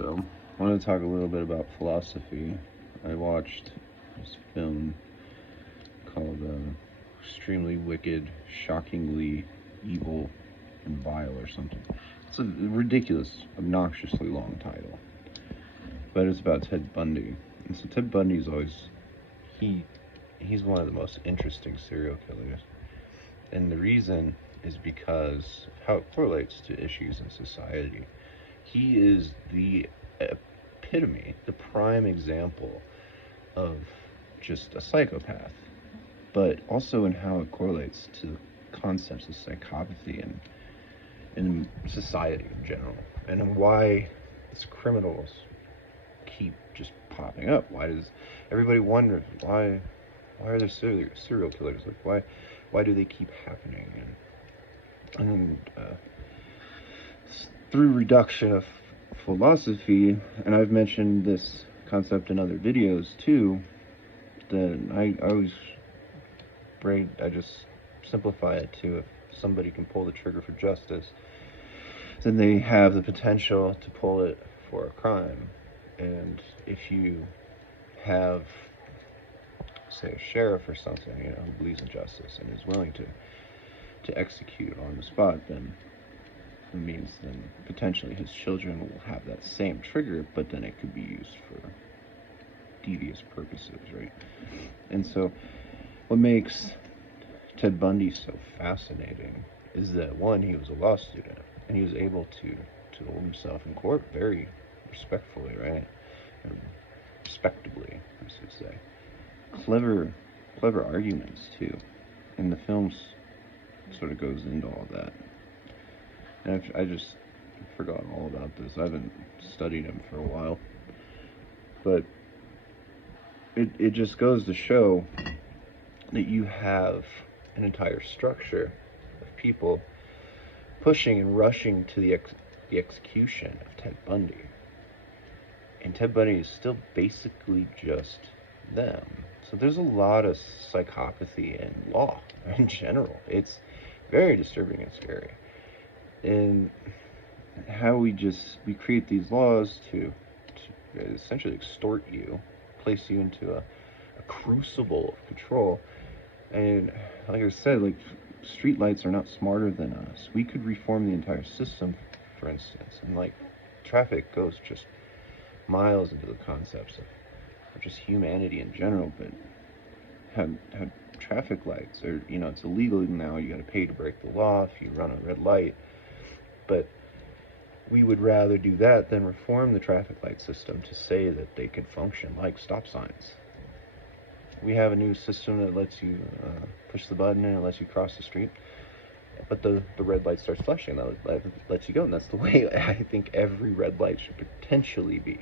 So, I want to talk a little bit about philosophy. I watched this film called Extremely Wicked, Shockingly Evil, and Vile or something. It's a ridiculous, obnoxiously long title. But it's about Ted Bundy. And so Ted Bundy's always, he, he's one of the most interesting serial killers. And the reason is because of how it correlates to issues in society. He is the epitome, the prime example of just a psychopath, but also in how it correlates to concepts of psychopathy and in society in general, and in why these criminals keep just popping up. Why does everybody wonder why are there serial killers? Like why do they keep happening? And through reduction of philosophy, and I've mentioned this concept in other videos too, then I just simplify it to, if somebody can pull the trigger for justice, then they have the potential to pull it for a crime. And if you have, say, a sheriff or something, who believes in justice and is willing to execute on the spot, then it means then potentially his children will have that same trigger, but then it could be used for devious purposes, right? And so what makes Ted Bundy so fascinating is that, one, he was a law student and he was able to hold himself in court very respectfully, right? Or respectably, I should say. Clever arguments too, and the film sort of goes into all that. And I just forgot all about this. I haven't studied him for a while, but it just goes to show that you have an entire structure of people pushing and rushing to the execution of Ted Bundy. And Ted Bundy is still basically just them. So there's a lot of psychopathy in law in general. It's very disturbing and scary. And how we create these laws to essentially extort you, place you into a crucible of control. And like I said, like, streetlights are not smarter than us. We could reform the entire system, for instance, and like traffic goes just miles into the concepts of just humanity in general. But have traffic lights, or it's illegal now. You got to pay to break the law if you run a red light. But we would rather do that than reform the traffic light system to say that they can function like stop signs. We have a new system that lets you push the button and it lets you cross the street, but the red light starts flashing. That lets you go, and that's the way I think every red light should potentially be.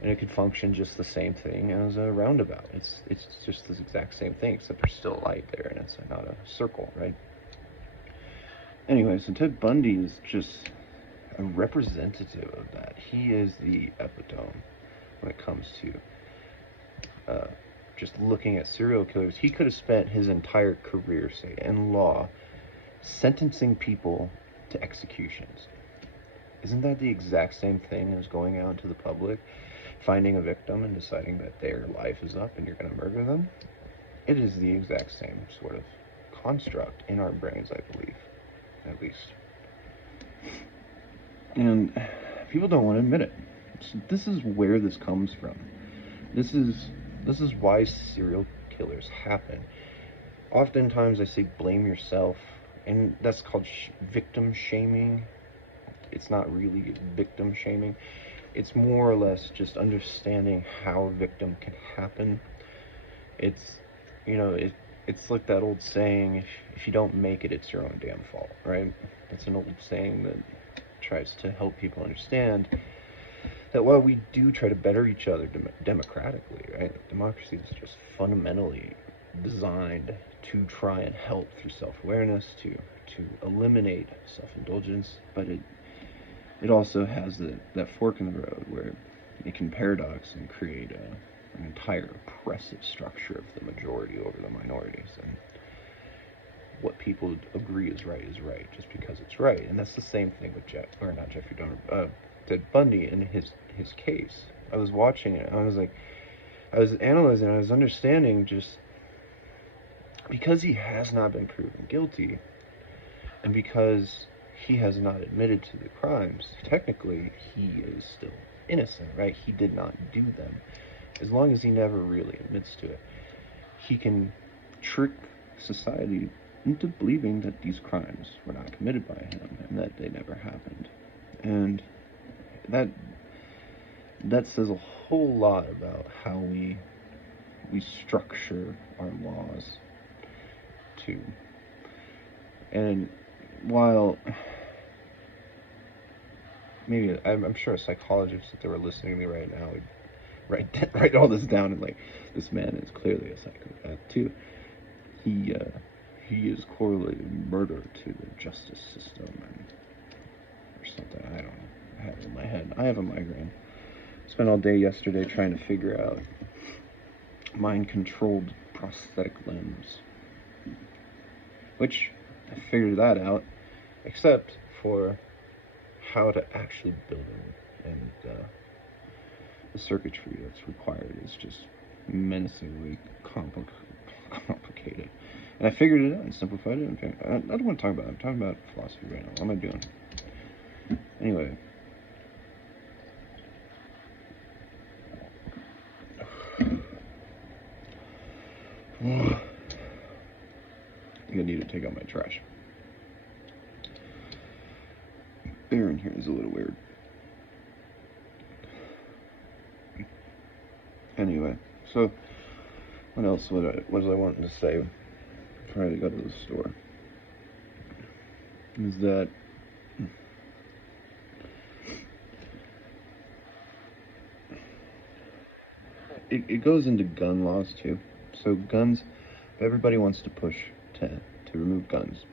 And it could function just the same thing as a roundabout. It's just this exact same thing, except there's still a light there, and it's not a circle, right? Anyway, so Ted Bundy is just a representative of that. He is the epitome when it comes to just looking at serial killers. He could have spent his entire career, say, in law, sentencing people to executions. Isn't that the exact same thing as going out into the public, finding a victim and deciding that their life is up and you're going to murder them? It is the exact same sort of construct in our brains, I believe, at least. And people don't want to admit it. So this is where this comes from. This is why serial killers happen. Oftentimes I say blame yourself, and that's called victim shaming. It's not really victim shaming. It's more or less just understanding how a victim can happen. It's like that old saying, if you don't make it, it's your own damn fault, right? It's an old saying that tries to help people understand that while we do try to better each other democratically, right? Democracy is just fundamentally designed to try and help through self-awareness, to eliminate self-indulgence, but it also has that fork in the road where it can paradox and create an entire oppressive structure of the majority over the minorities. And what people agree is right just because it's right. And that's the same thing with Ted Bundy and his case. I was watching it. I was like, I was analyzing. I was understanding just because he has not been proven guilty, and because he has not admitted to the crimes. Technically, he is still innocent, right? He did not do them. As long as he never really admits to it, he can trick society into believing that these crimes were not committed by him and that they never happened. And that says a whole lot about how we structure our laws too. And while maybe I'm sure a psychologist, if they were listening to me right now, would write all this down and like, this man is clearly a psychopath too. He is correlating murder to the justice system or something. I don't know. I have it in my head. I have a migraine. Spent all day yesterday trying to figure out mind-controlled prosthetic limbs, which I figured that out, except for how to actually build them, and the circuitry that's required is just menacingly complicated. And I figured it out and simplified it. I don't want to talk about it. I'm talking about philosophy right now. What am I doing? Anyway. I think I need to take out my trash. Air in here is a little weird. Anyway, so what else was I wanting to say before I go to the store? Is that it goes into gun laws too. So guns, everybody wants to push to remove guns.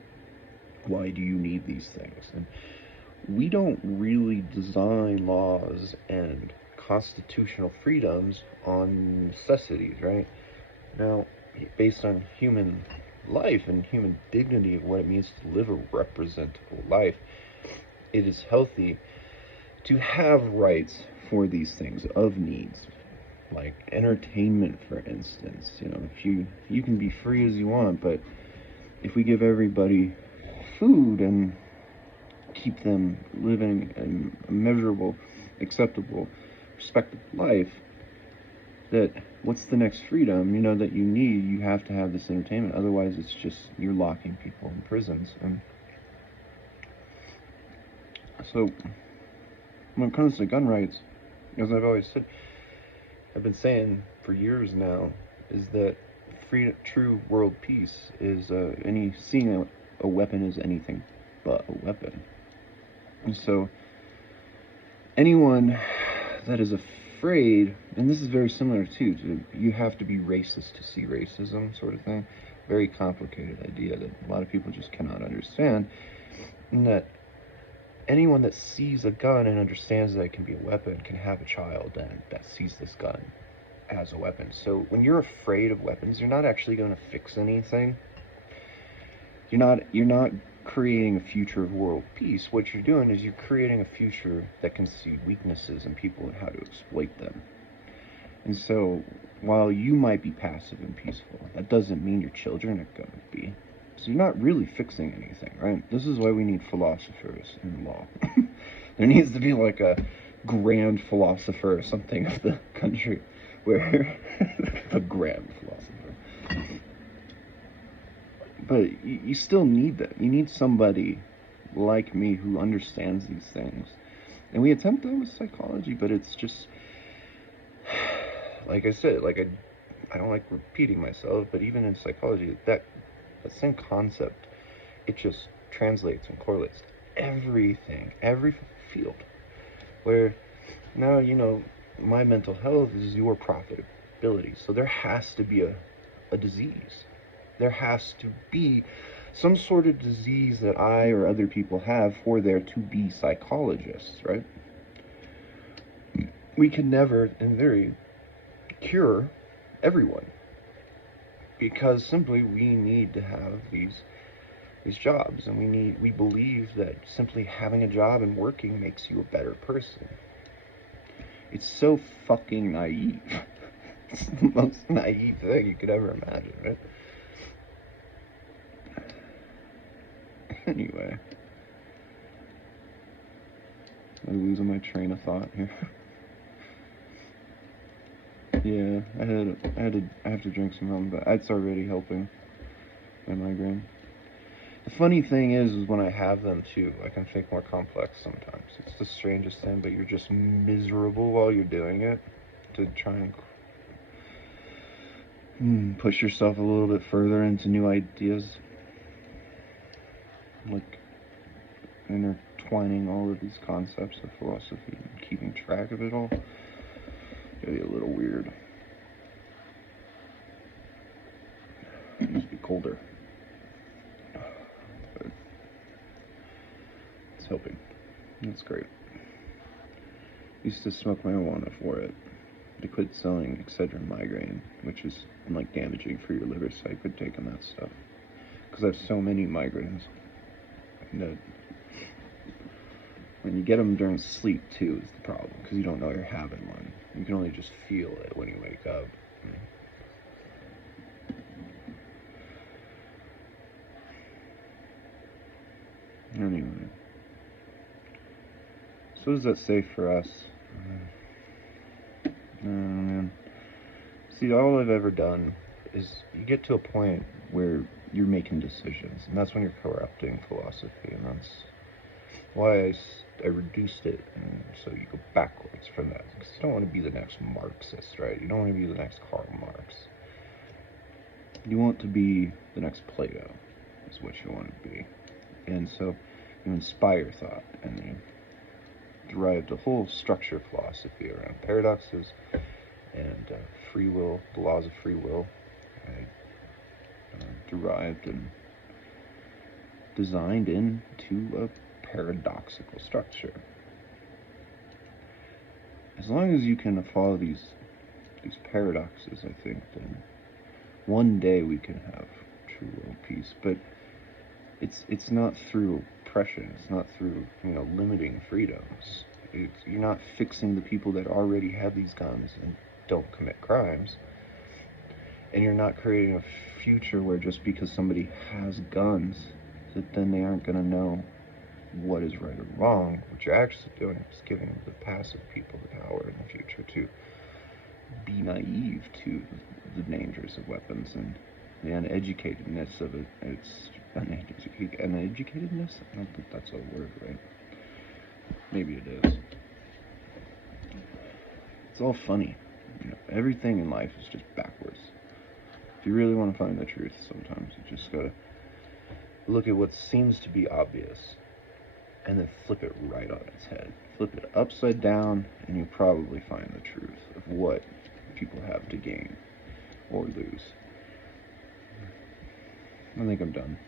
Why do you need these things? And we don't really design laws and constitutional freedoms on necessities, right? Now, based on human life and human dignity of what it means to live a representable life, it is healthy to have rights for these things of needs, like entertainment, for instance. You know, if you can be free as you want, but if we give everybody food and keep them living a measurable, acceptable, respectable life, that what's the next freedom, you know, that you need? You have to have this entertainment. Otherwise, it's just you're locking people in prisons. And so when it comes to gun rights, as I've always said, I've been saying for years now, is that true world peace is seeing a weapon as anything but a weapon. And so anyone that is afraid, and this is very similar too to you have to be racist to see racism sort of thing, very complicated idea that a lot of people just cannot understand, and that anyone that sees a gun and understands that it can be a weapon can have a child and that sees this gun as a weapon. So when you're afraid of weapons, you're not actually going to fix anything. You're not creating a future of world peace. What you're doing is you're creating a future that can see weaknesses in people and how to exploit them. And so while you might be passive and peaceful, that doesn't mean your children are going to be. So you're not really fixing anything, right? This is why we need philosophers in law. There needs to be like a grand philosopher or something of the country where a grand philosopher. But you still need that. You need somebody like me who understands these things. And we attempt that with psychology, but it's just, like I said, like I don't like repeating myself, but even in psychology, that same concept, it just translates and correlates to everything, every field. Where now, you know, my mental health is your profitability. So there has to be a disease. There has to be some sort of disease that I or other people have for there to be psychologists, right? We can never, in theory, cure everyone, because simply we need to have these these jobs, and we believe that simply having a job and working makes you a better person. It's so fucking naive. It's the most naive thing you could ever imagine, right? Anyway, I'm losing my train of thought here. Yeah, I have to drink some rum, but it's already helping my migraine. The funny thing is when I have them too, I can think more complex sometimes. It's the strangest thing, but you're just miserable while you're doing it to try and push yourself a little bit further into new ideas. Like intertwining all of these concepts of philosophy and keeping track of it all. It'll be a little weird. It needs to be colder. But it's helping. That's great. Used to smoke marijuana for it. I quit selling Excedrin migraine, which is like damaging for your liver, so I quit taking that stuff. Because I have so many migraines. That when you get them during sleep too is the problem, because you don't know you're having one. You can only just feel it when you wake up. Anyway, so what does that say for us? Man. See, all I've ever done is you get to a point where you're making decisions, and that's when you're corrupting philosophy, and that's why I reduced it, and so you go backwards from that, because you don't want to be the next Marxist, right? You don't want to be the next Karl Marx. You want to be the next Plato, is what you want to be. And so you inspire thought, and you derived a whole structure of philosophy around paradoxes and free will, the laws of free will. I derived and designed into a paradoxical structure. As long as you can follow these paradoxes, I think, then one day we can have true world peace. But it's not through oppression. It's not through limiting freedoms. You're not fixing the people that already have these guns and don't commit crimes. And you're not creating a future where just because somebody has guns, that then they aren't going to know what is right or wrong. What you're actually doing is giving the passive people the power in the future to be naive to the dangers of weapons and the uneducatedness of it. It's uneducatedness? I don't think that's a word, right? Maybe it is. It's all funny. Everything in life is just backwards. If you really want to find the truth, sometimes you just gotta look at what seems to be obvious and then flip it right on its head. Flip it upside down, and you'll probably find the truth of what people have to gain or lose. I think I'm done.